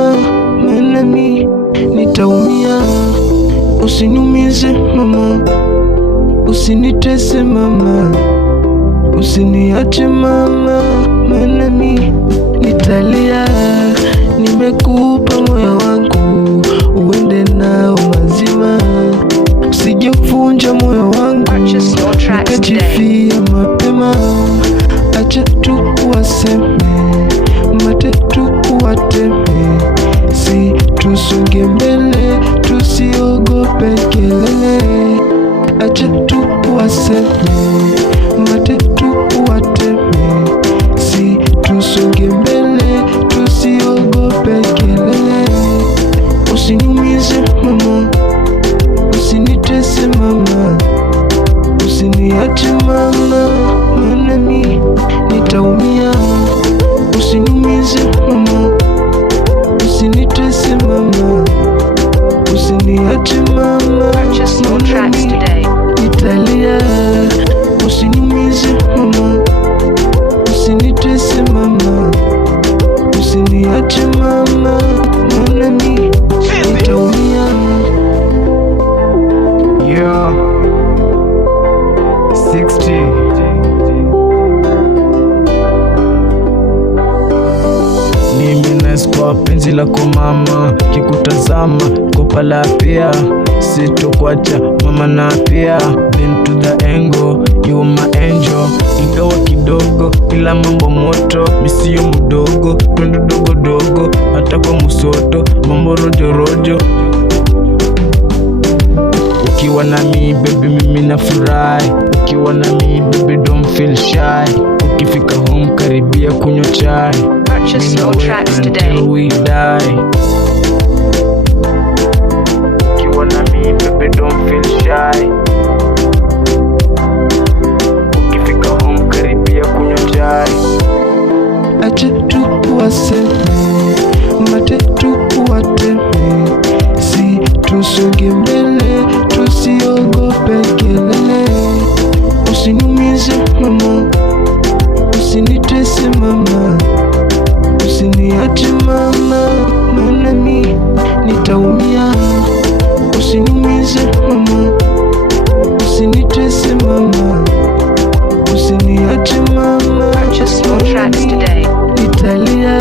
mama, maana mi nitaumia. Usiniumize mama, usinitese mama, usiniache mama, maana mi nitalia. Nimekupa moyo wangu, uende nao mazima, usijevunja moyo wangu nikajifia mapema. Acha tu waseme, mate tu wateme, si tusonge mbele, tusiogope kelele. Acha tu waseme, mate tu wateme, si tusonge mbele, tusiogope kelele. Usiniumize mama, usinitese mama, usiniache mama, maana mi nitaumia. Usiniumize mama, usinitese mama, usiniache mama, maana mi nitalia. Usiniumize mama, usinitese mama, usiniache mama, maana mi nitaumia. Yeah. 60. Nimenes kwa penzi lako mama, kikutazama kopa la pia, sitokuacha mama na pia. Been to the angle, you my angel. Ingawa kidogo ila mambo moto, misiyo mdogo, twende dogo dogo, hata kwa musoto mambo rojo rojo. Ukiwa na mi baby mimi nafurahi, ukiwa na mi baby don't feel shy. Ukifika home karibia kunywa chai, Purchase your tracks today. until we die. Ukiwa na mi baby don't feel shy. Ukifika home karibia kunywa chai. Acha tu waseme, mate tu wateme, si tusonge mbele, tusiogope kelele. Usiniumize mama, usinitese mama, usiniache mama, maana mi nitaumia. Usiniumize mama, usinitese mama, usiniache mama, Purchase your tracks today. nitalia.